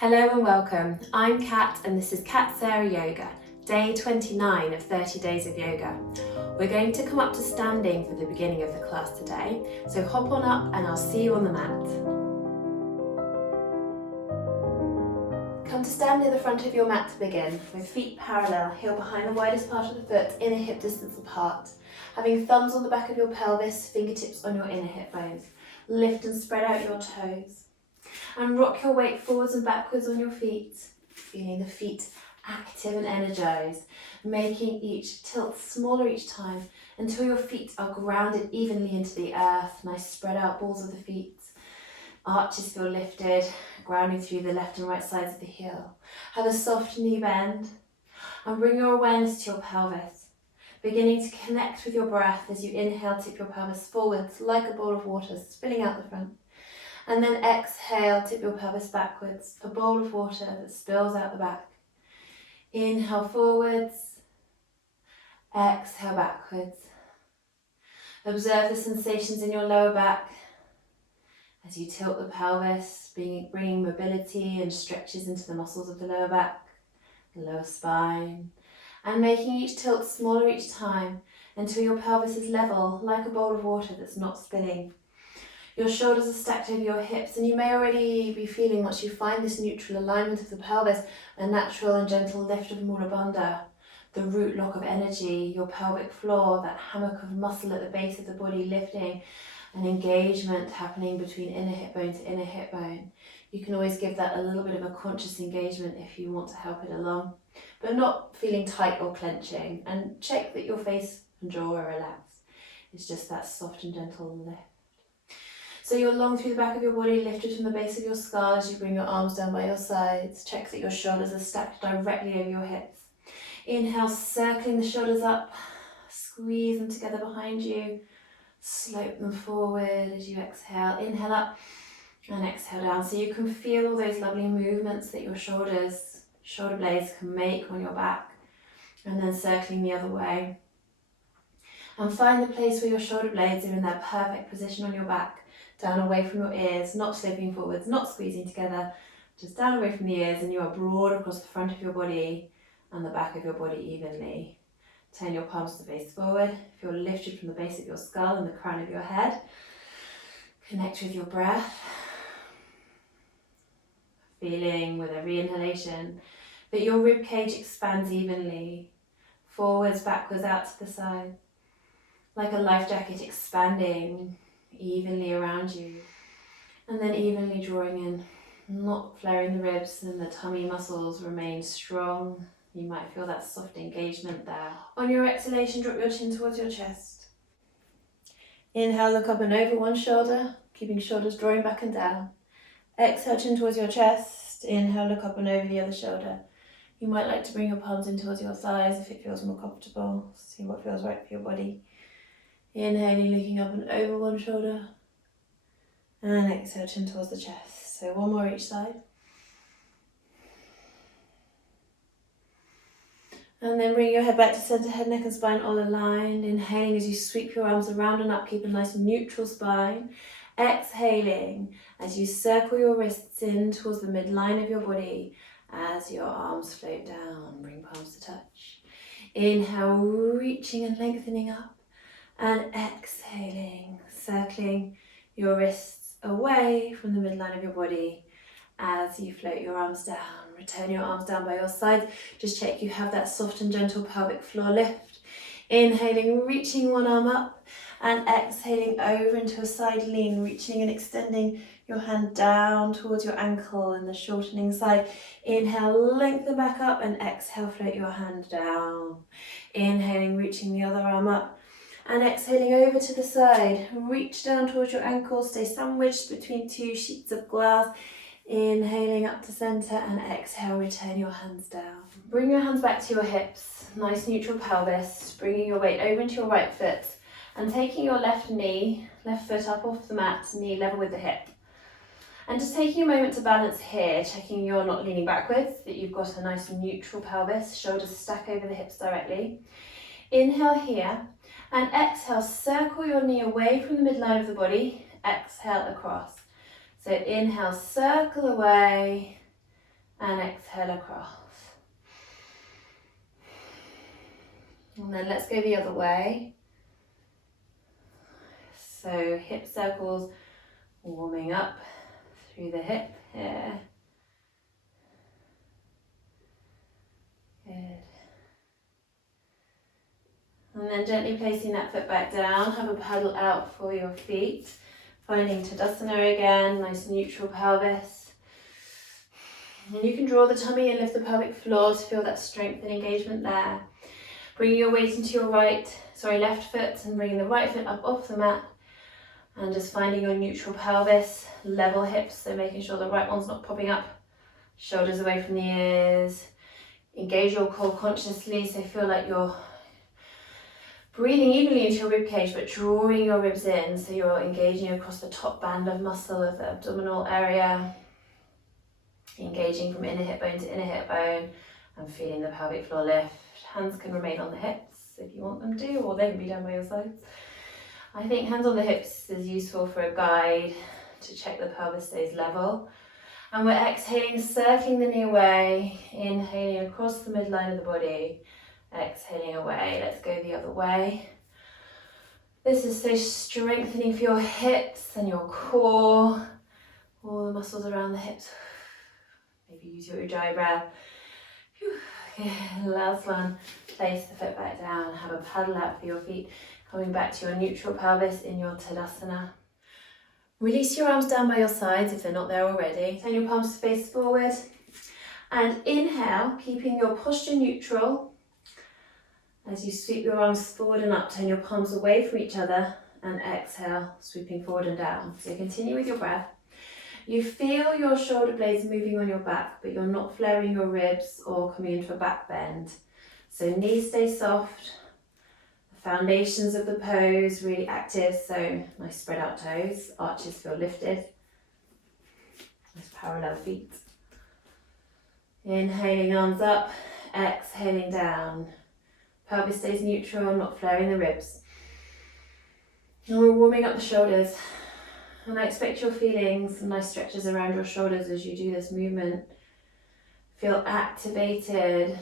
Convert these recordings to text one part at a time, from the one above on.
Hello and welcome. I'm Kat and this is Sara Yoga, day 29 of 30 days of yoga. We're going to come up to standing for the beginning of the class today, so hop on up and I'll see you on the mat. Come to stand near the front of your mat to begin, with feet parallel, heel behind the widest part of the foot, inner hip distance apart. Having thumbs on the back of your pelvis, fingertips on your inner hip bones. Lift and spread out your toes. And rock your weight forwards and backwards on your feet, feeling the feet active and energized, making each tilt smaller each time until your feet are grounded evenly into the earth. Nice spread out balls of the feet. Arches feel lifted, grounding through the left and right sides of the heel. Have a soft knee bend and bring your awareness to your pelvis. Beginning to connect with your breath as you inhale, tip your pelvis forwards like a bowl of water, spilling out the front. And then exhale, tip your pelvis backwards, a bowl of water that spills out the back. Inhale forwards, exhale backwards. Observe the sensations in your lower back as you tilt the pelvis, bringing mobility and stretches into the muscles of the lower back, the lower spine, and making each tilt smaller each time until your pelvis is level, like a bowl of water that's not spilling. Your shoulders are stacked over your hips, and you may already be feeling, once you find this neutral alignment of the pelvis, a natural and gentle lift of Mula Bandha, the root lock of energy, your pelvic floor, that hammock of muscle at the base of the body lifting, an engagement happening between inner hip bone to inner hip bone. You can always give that a little bit of a conscious engagement if you want to help it along, but not feeling tight or clenching, and check that your face and jaw are relaxed. It's just that soft and gentle lift. So you're long through the back of your body, lifted from the base of your skull as you bring your arms down by your sides. Check that your shoulders are stacked directly over your hips. Inhale, circling the shoulders up, squeeze them together behind you, slope them forward as you exhale. Inhale up and exhale down. So you can feel all those lovely movements that your shoulder blades can make on your back, and then circling the other way. And find the place where your shoulder blades are in their perfect position on your back. Down away from your ears, not sloping forwards, not squeezing together, just down away from the ears, and you are broad across the front of your body and the back of your body evenly. Turn your palms to face forward. If you're lifted from the base of your skull and the crown of your head, connect with your breath. Feeling with every inhalation that your rib cage expands evenly, forwards, backwards, out to the side, like a life jacket expanding evenly around you, and then evenly drawing in, not flaring the ribs, and the tummy muscles remain strong. You might feel that soft engagement there. On your exhalation, drop your chin towards your chest. Inhale, look up and over one shoulder, keeping shoulders drawing back and down. Exhale, chin towards your chest. Inhale, look up and over the other shoulder. You might like to bring your palms in towards your thighs if it feels more comfortable. See what feels right for your body. Inhaling, looking up and over one shoulder, and exhale, chin towards the chest. So one more each side. And then bring your head back to center, head, neck and spine all aligned. Inhaling as you sweep your arms around and up, keep a nice neutral spine. Exhaling as you circle your wrists in towards the midline of your body as your arms float down. Bring palms to touch. Inhale, reaching and lengthening up. And exhaling, circling your wrists away from the midline of your body as you float your arms down. Return your arms down by your sides. Just check you have that soft and gentle pelvic floor lift. Inhaling, reaching one arm up, and exhaling over into a side lean, reaching and extending your hand down towards your ankle and the shortening side. Inhale, lengthen back up, and exhale, float your hand down. Inhaling, reaching the other arm up. And exhaling over to the side, reach down towards your ankles, stay sandwiched between two sheets of glass. Inhaling up to center, and exhale, return your hands down. Bring your hands back to your hips, nice neutral pelvis, bringing your weight over into your right foot and taking your left foot up off the mat, knee level with the hip. And just taking a moment to balance here, checking you're not leaning backwards, that you've got a nice neutral pelvis, shoulders stack over the hips directly. Inhale here. And exhale, circle your knee away from the midline of the body. Exhale across. So inhale, circle away. and exhale across. And then let's go the other way. So hip circles, warming up through the hip here. Good. And then gently placing that foot back down, have a paddle out for your feet. Finding Tadasana again, nice neutral pelvis. And you can draw the tummy and lift the pelvic floor to feel that strength and engagement there. Bringing your weight into your left foot and bringing the right foot up off the mat. And just finding your neutral pelvis, level hips, so making sure the right one's not popping up. Shoulders away from the ears. Engage your core consciously, so feel like you're breathing evenly into your rib cage, but drawing your ribs in, so you're engaging across the top band of muscle of the abdominal area. Engaging from inner hip bone to inner hip bone, and feeling the pelvic floor lift. Hands can remain on the hips if you want them to, or they can be down by your sides. I think hands on the hips is useful for a guide to check the pelvis stays level. And we're exhaling, circling the knee away, inhaling across the midline of the body, exhaling away. Let's go the other way. This is so strengthening for your hips and your core, all the muscles around the hips. Maybe use your Ujjayi breath. Okay, last one. Place the foot back down, have a paddle out for your feet, coming back to your neutral pelvis in your Tadasana. Release your arms down by your sides if they're not there already. Turn your palms to face forward. And inhale, keeping your posture neutral. As you sweep your arms forward and up, turn your palms away from each other. And exhale, sweeping forward and down. So continue with your breath. You feel your shoulder blades moving on your back, but you're not flaring your ribs or coming into a back bend. So knees stay soft. Foundations of the pose really active, so nice spread out toes, arches feel lifted, nice parallel feet. Inhaling, arms up, exhaling down. Pelvis stays neutral, not flaring the ribs. And we're warming up the shoulders, and I expect you're feeling some nice stretches around your shoulders as you do this movement. Feel activated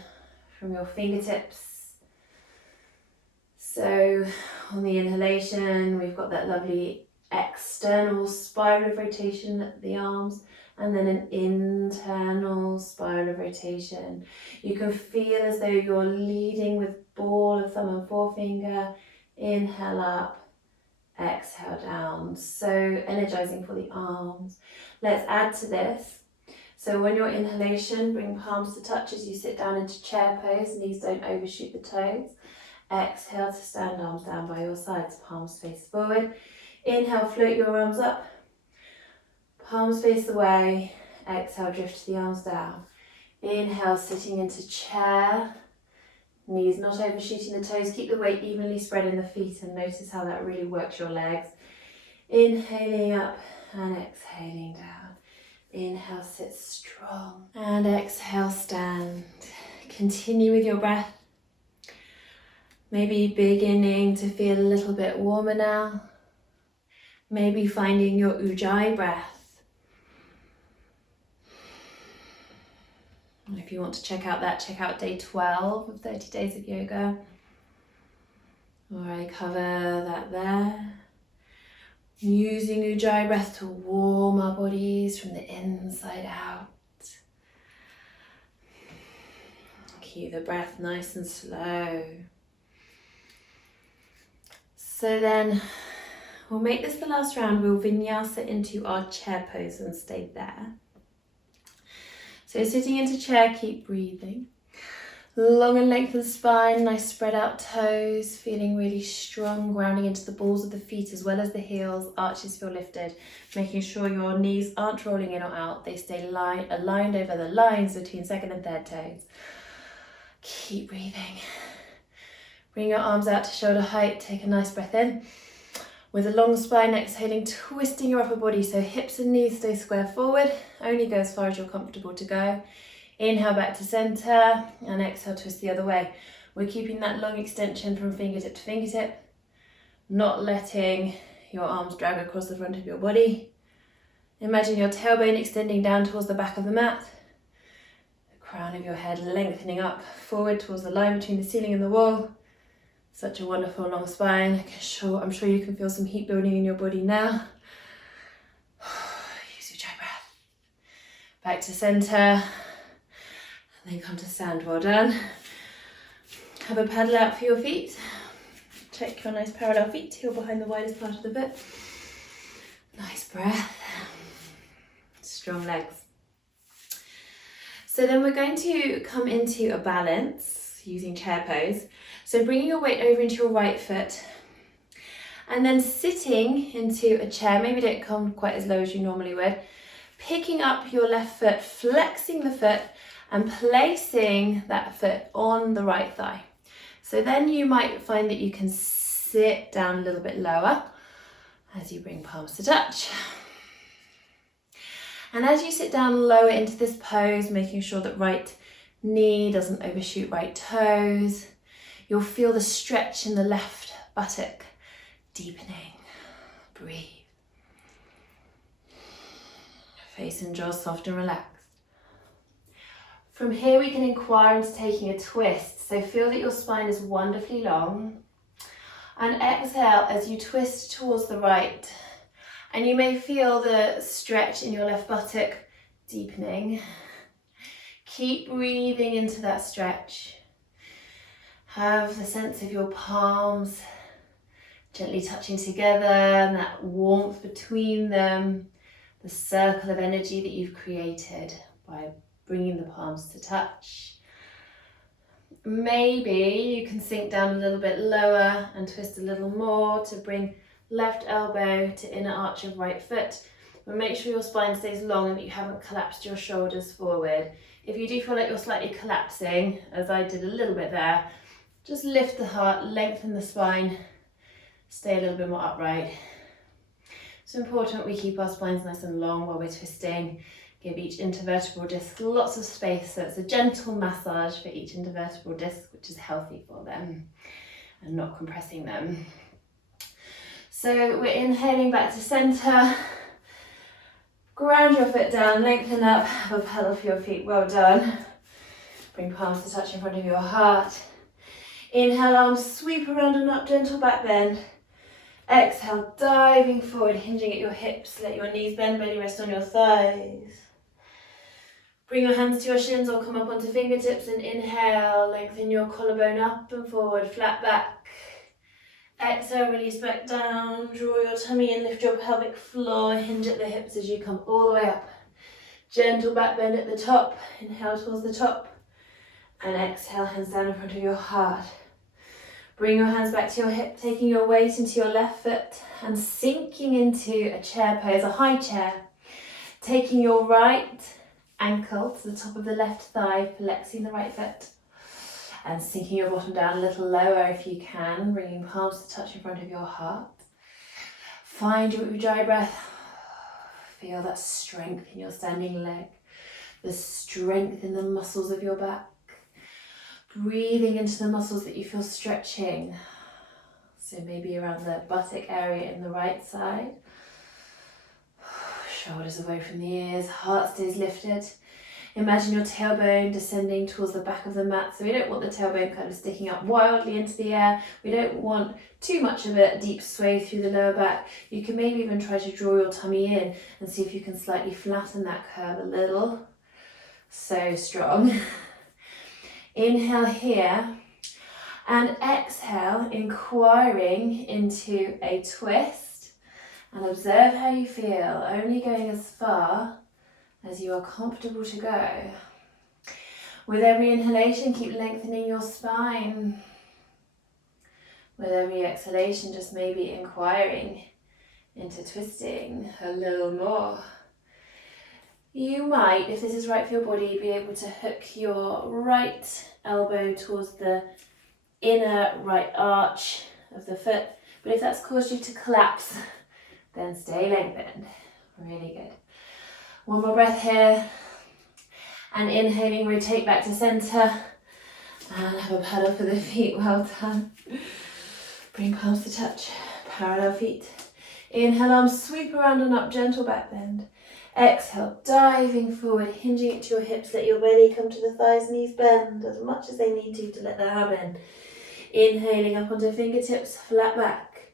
from your fingertips. So on the inhalation, we've got that lovely external spiral of rotation at the arms, and then an internal spiral of rotation. You can feel as though you're leading with ball of thumb and forefinger. Inhale up, exhale down. So energizing for the arms. Let's add to this. So on your inhalation, bring palms to touch as you sit down into chair pose. Knees don't overshoot the toes. Exhale to stand, arms down by your sides, palms face forward. Inhale, float your arms up, palms face away. Exhale, drift the arms down. Inhale, sitting into chair, knees not overshooting the toes. Keep the weight evenly spread in the feet and notice how that really works your legs. Inhaling up and exhaling down. Inhale, sit strong, and exhale, stand. Continue with your breath. Maybe beginning to feel a little bit warmer now. Maybe finding your Ujjayi breath. And if you want to check out that, check out day 12 of 30 Days of Yoga. Or I cover that there. Using Ujjayi breath to warm our bodies from the inside out. Keep the breath nice and slow. So then we'll make this the last round. We'll vinyasa into our chair pose and stay there. So sitting into chair, keep breathing. Long and lengthened spine, nice spread out toes, feeling really strong, grounding into the balls of the feet as well as the heels. Arches feel lifted, making sure your knees aren't rolling in or out. They stay aligned over the lines between second and third toes. Keep breathing. Bring your arms out to shoulder height, take a nice breath in. With a long spine, exhaling, twisting your upper body so hips and knees stay square forward. Only go as far as you're comfortable to go. Inhale back to center and exhale, twist the other way. We're keeping that long extension from fingertip to fingertip, not letting your arms drag across the front of your body. Imagine your tailbone extending down towards the back of the mat Crown of your head lengthening up forward towards the line between the ceiling and the wall. Such a wonderful long spine. I'm sure you can feel some heat building in your body now. Use your dry breath. Back to center. And then come to stand. Well done. Have a paddle out for your feet. Check your nice parallel feet. Heel behind the widest part of the foot. Nice breath. Strong legs. So then we're going to come into a balance using chair pose. So bringing your weight over into your right foot and then sitting into a chair. Maybe don't come quite as low as you normally would. Picking up your left foot, flexing the foot and placing that foot on the right thigh. So then you might find that you can sit down a little bit lower as you bring palms to touch. And as you sit down lower into this pose, making sure that right knee doesn't overshoot right toes, you'll feel the stretch in the left buttock deepening. Breathe. Face and jaw soft and relaxed. From here we can inquire into taking a twist. So feel that your spine is wonderfully long. And exhale as you twist towards the right. And you may feel the stretch in your left buttock deepening. Keep breathing into that stretch. Have the sense of your palms gently touching together and that warmth between them, the circle of energy that you've created by bringing the palms to touch. Maybe you can sink down a little bit lower and twist a little more to bring left elbow to inner arch of right foot. But make sure your spine stays long and that you haven't collapsed your shoulders forward. If you do feel like you're slightly collapsing, as I did a little bit there, just lift the heart, lengthen the spine, stay a little bit more upright. It's important we keep our spines nice and long while we're twisting. Give each intervertebral disc lots of space, so it's a gentle massage for each intervertebral disc, which is healthy for them and not compressing them. So we're inhaling back to center. Ground your foot down, lengthen up, have a paddle for your feet. Well done. Bring palms to touch in front of your heart. Inhale, arms sweep around and up, gentle back bend. Exhale, diving forward, hinging at your hips. Let your knees bend, belly rest on your thighs. Bring your hands to your shins or come up onto fingertips and inhale. Lengthen your collarbone up and forward, flat back. Exhale, release back down. Draw your tummy in, lift your pelvic floor. Hinge at the hips as you come all the way up. Gentle back bend at the top. Inhale towards the top. And exhale, hands down in front of your heart. Bring your hands back to your hip, taking your weight into your left foot and sinking into a chair pose, a high chair. Taking your right ankle to the top of the left thigh, flexing the right foot. And sinking your bottom down a little lower if you can, bringing palms to touch in front of your heart. Find your dry breath. Feel that strength in your standing leg, the strength in the muscles of your back. Breathing into the muscles that you feel stretching. So maybe around the buttock area in the right side. Shoulders away from the ears, heart stays lifted. Imagine your tailbone descending towards the back of the mat. So we don't want the tailbone kind of sticking up wildly into the air. We don't want too much of a deep sway through the lower back. You can maybe even try to draw your tummy in and see if you can slightly flatten that curve a little. So strong. Inhale here and exhale, inquiring into a twist, and observe how you feel, only going as far as you are comfortable to go. With every inhalation, keep lengthening your spine. With every exhalation, just maybe inquiring into twisting a little more. You might, if this is right for your body, be able to hook your right elbow towards the inner right arch of the foot. But if that's caused you to collapse, then stay lengthened. Really good. One more breath here. And inhaling, rotate back to center. And have a paddle for the feet. Well done. Bring palms to touch. Parallel feet. Inhale, arms sweep around and up, gentle back bend. Exhale, diving forward, hinging into your hips. Let your belly come to the thighs, knees bend as much as they need to let that happen. Inhaling up onto fingertips, flat back.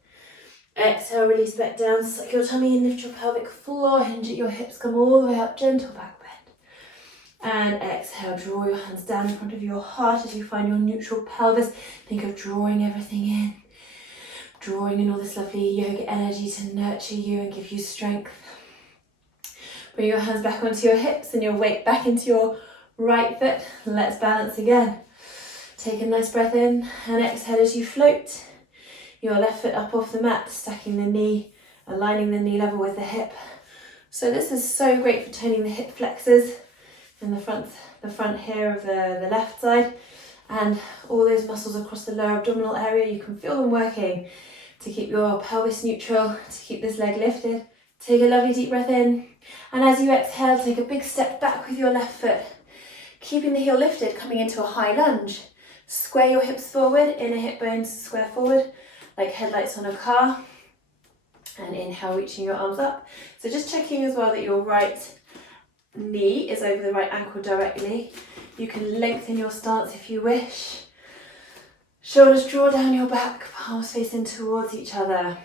Exhale, release back down, suck your tummy in, lift your pelvic floor, hinge at your hips, come all the way up, gentle back bend. And exhale, draw your hands down in front of your heart as you find your neutral pelvis. Think of drawing everything in. Drawing in all this lovely yoga energy to nurture you and give you strength. Bring your hands back onto your hips and your weight back into your right foot. Let's balance again. Take a nice breath in and exhale as you float. Your left foot up off the mat, stacking the knee, aligning the knee level with the hip. So this is so great for toning the hip flexors in the front here of the left side, and all those muscles across the lower abdominal area. You can feel them working to keep your pelvis neutral, to keep this leg lifted. Take a lovely deep breath in, and as you exhale, take a big step back with your left foot, keeping the heel lifted, coming into a high lunge. Square your hips forward, inner hip bones square forward, like headlights on a car. And inhale, reaching your arms up. So just checking as well that your right knee is over the right ankle directly. You can lengthen your stance if you wish. Shoulders draw down your back, palms facing towards each other.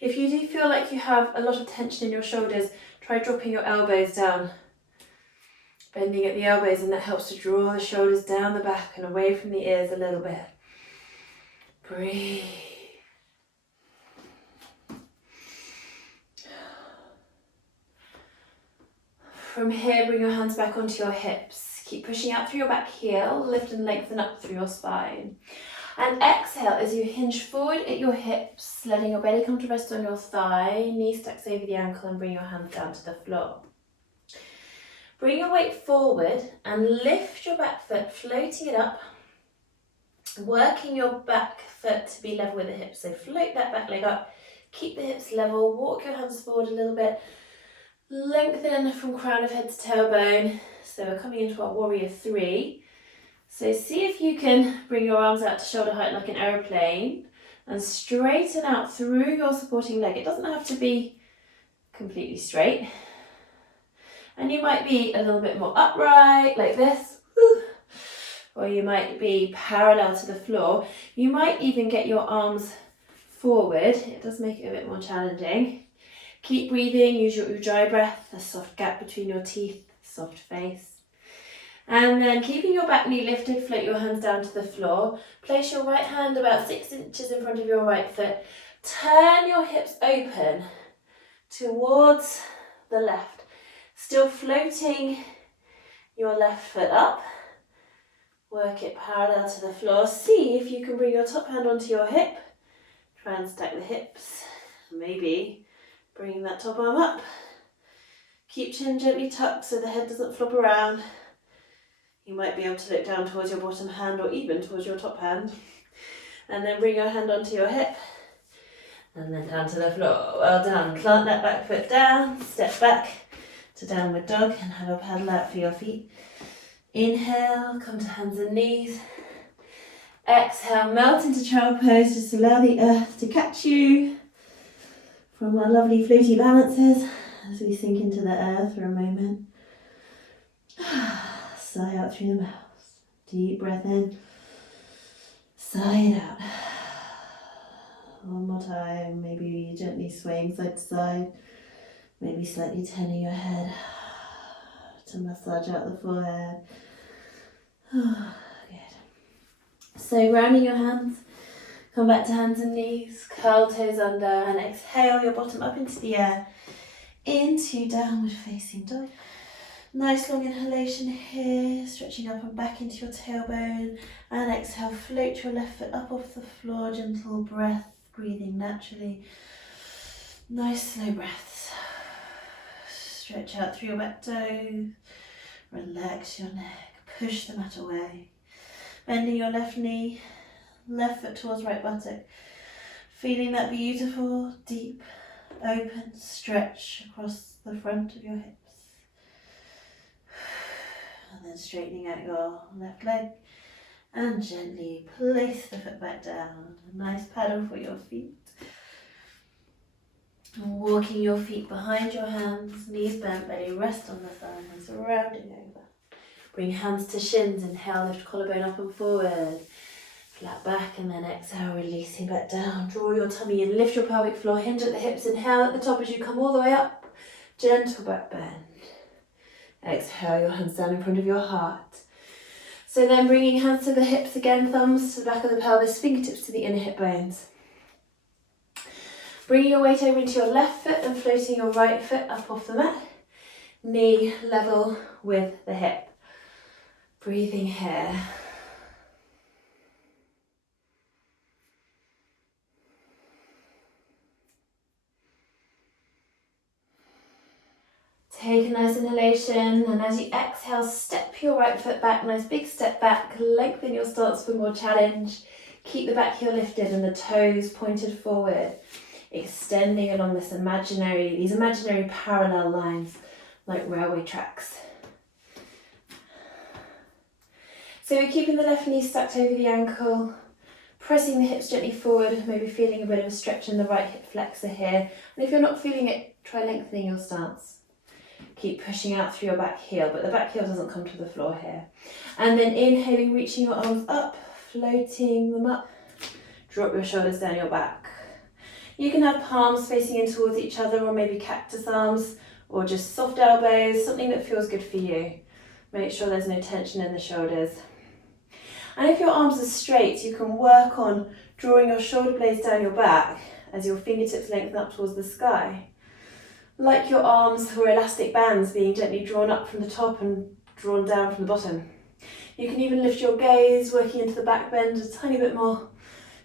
If you do feel like you have a lot of tension in your shoulders, try dropping your elbows down. Bending at the elbows, and that helps to draw the shoulders down the back and away from the ears a little bit. Breathe. From here, bring your hands back onto your hips. Keep pushing out through your back heel, lift and lengthen up through your spine. And exhale as you hinge forward at your hips, letting your belly come to rest on your thigh, knee stacks over the ankle, and bring your hands down to the floor. Bring your weight forward and lift your back foot, floating it up, working your back foot to be level with the hips. So float that back leg up, keep the hips level, walk your hands forward a little bit, lengthen from crown of head to tailbone. So we're coming into our warrior 3. So see if you can bring your arms out to shoulder height like an aeroplane and straighten out through your supporting leg. It doesn't have to be completely straight. And you might be a little bit more upright like this, or you might be parallel to the floor. You might even get your arms forward. It does make it a bit more challenging. Keep breathing, use your ujjayi breath, a soft gap between your teeth, soft face. And then keeping your back knee lifted, float your hands down to the floor. Place your right hand about 6 inches in front of your right foot. Turn your hips open towards the left. Still floating your left foot up. Work it parallel to the floor. See if you can bring your top hand onto your hip. Try and stack the hips. Maybe bring that top arm up. Keep chin gently tucked so the head doesn't flop around. You might be able to look down towards your bottom hand or even towards your top hand. And then bring your hand onto your hip. And then down to the floor. Well done. Plant that back foot down. Step back to downward dog and have a paddle out for your feet. Inhale, come to hands and knees. Exhale, melt into child pose. Just allow the earth to catch you from our lovely floaty balances as we sink into the earth for a moment. Sigh out through the mouth. Deep breath in. Sigh it out. One more time. Maybe gently swaying side to side. Maybe slightly turning your head to massage out the forehead. Good. So grounding your hands. Come back to hands and knees. Curl toes under and exhale your bottom up into the air. Into downward facing dog. Nice long inhalation here, stretching up and back into your tailbone, and exhale, float your left foot up off the floor, gentle breath, breathing naturally. Nice slow breaths. Stretch out through your back toes, relax your neck, push the mat away. Bending your left knee, left foot towards right buttock, feeling that beautiful, deep, open stretch across the front of your hips. And then straightening out your left leg and gently place the foot back down. A nice paddle for your feet. Walking your feet behind your hands, knees bent, belly rest on the thighs, rounding over. Bring hands to shins, inhale, lift collarbone up and forward. Flat back, and then exhale, releasing back down. Draw your tummy in, lift your pelvic floor, hinge at the hips, inhale at the top as you come all the way up. Gentle back bend. Exhale, your hands down in front of your heart. So then bringing hands to the hips again, thumbs to the back of the pelvis, fingertips to the inner hip bones. Bringing your weight over into your left foot and floating your right foot up off the mat. Knee level with the hip. Breathing here. Take a nice inhalation, and as you exhale, step your right foot back, nice big step back, lengthen your stance for more challenge. Keep the back heel lifted and the toes pointed forward. Extending along these imaginary parallel lines like railway tracks. So we're keeping the left knee stacked over the ankle, pressing the hips gently forward, maybe feeling a bit of a stretch in the right hip flexor here. And if you're not feeling it, try lengthening your stance. Keep pushing out through your back heel, but the back heel doesn't come to the floor here. And then inhaling, reaching your arms up, floating them up. Drop your shoulders down your back. You can have palms facing in towards each other, or maybe cactus arms, or just soft elbows, something that feels good for you. Make sure there's no tension in the shoulders. And if your arms are straight, you can work on drawing your shoulder blades down your back as your fingertips lengthen up towards the sky. Like your arms were elastic bands being gently drawn up from the top and drawn down from the bottom. You can even lift your gaze, working into the back bend a tiny bit more,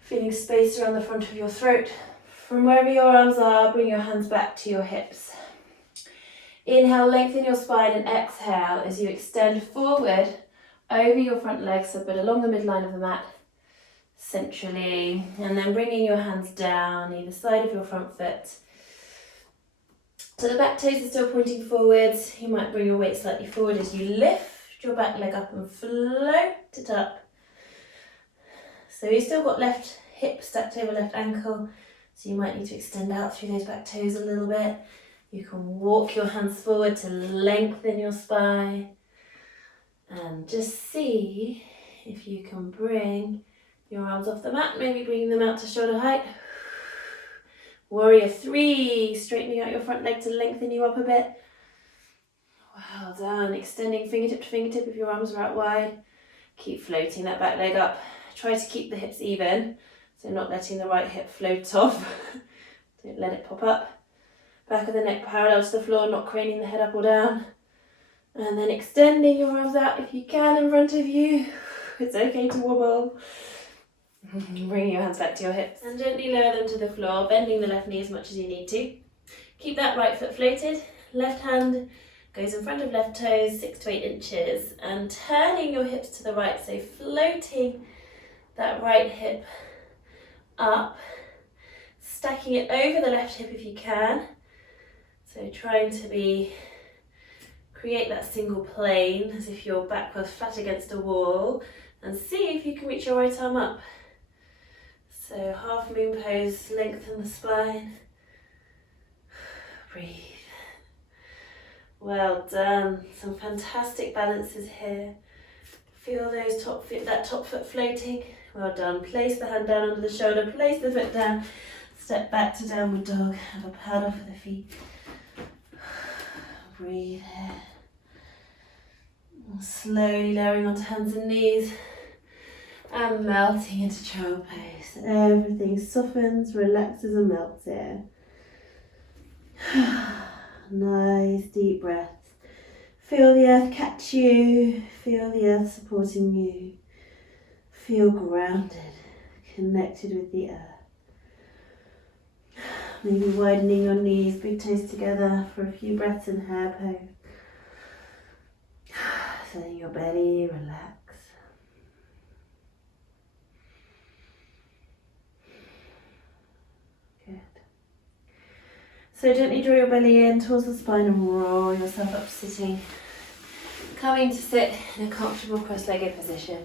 feeling space around the front of your throat. From wherever your arms are, bring your hands back to your hips. Inhale, lengthen your spine, and exhale as you extend forward over your front legs, but along the midline of the mat, centrally. And then bringing your hands down either side of your front foot. So the back toes are still pointing forwards. You might bring your weight slightly forward as you lift your back leg up and float it up. So you've still got left hip stacked over left ankle. So you might need to extend out through those back toes a little bit. You can walk your hands forward to lengthen your spine. And just see if you can bring your arms off the mat, maybe bringing them out to shoulder height. Warrior 3, straightening out your front leg to lengthen you up a bit. Well done. Extending fingertip to fingertip if your arms are out wide. Keep floating that back leg up. Try to keep the hips even. So not letting the right hip float off. Don't let it pop up. Back of the neck parallel to the floor, not craning the head up or down. And then extending your arms out if you can in front of you. It's okay to wobble. Bring your hands back to your hips. And gently lower them to the floor, bending the left knee as much as you need to. Keep that right foot floated. Left hand goes in front of left toes, 6 to 8 inches. And turning your hips to the right, so floating that right hip up, stacking it over the left hip if you can. So trying to create that single plane as if your back was flat against a wall, and see if you can reach your right arm up. So half moon pose, lengthen the spine. Breathe. Well done. Some fantastic balances here. Feel those that top foot floating. Well done. Place the hand down under the shoulder, place the foot down, step back to downward dog, have a paddle for the feet. Breathe here. Slowly lowering onto hands and knees and melting into child pose. Everything softens, relaxes and melts here. Nice deep breaths. Feel the earth catch you, feel the earth supporting you. Feel grounded, connected with the earth. Maybe widening your knees, big toes together for a few breaths in hare pose. Letting your belly relax. Good. So gently draw your belly in towards the spine and roll yourself up to sitting. Coming to sit in a comfortable cross-legged position.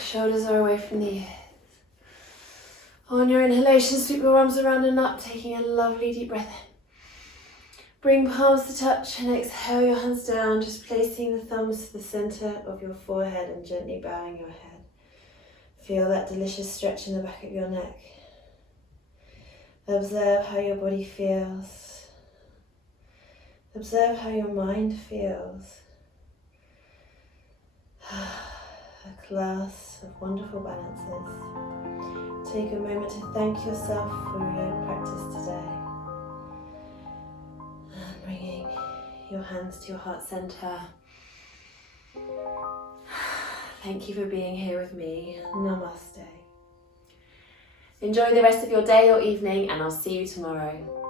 Shoulders are away from the ears. On your inhalation, sweep your arms around and up, taking a lovely deep breath in. Bring palms to touch and exhale your hands down, just placing the thumbs to the center of your forehead and gently bowing your head. Feel that delicious stretch in the back of your neck. Observe how your body feels. Observe how your mind feels. A class of wonderful balances. Take a moment to thank yourself for your practice today. And bringing your hands to your heart center. Thank you for being here with me. Namaste. Enjoy the rest of your day or evening, and I'll see you tomorrow.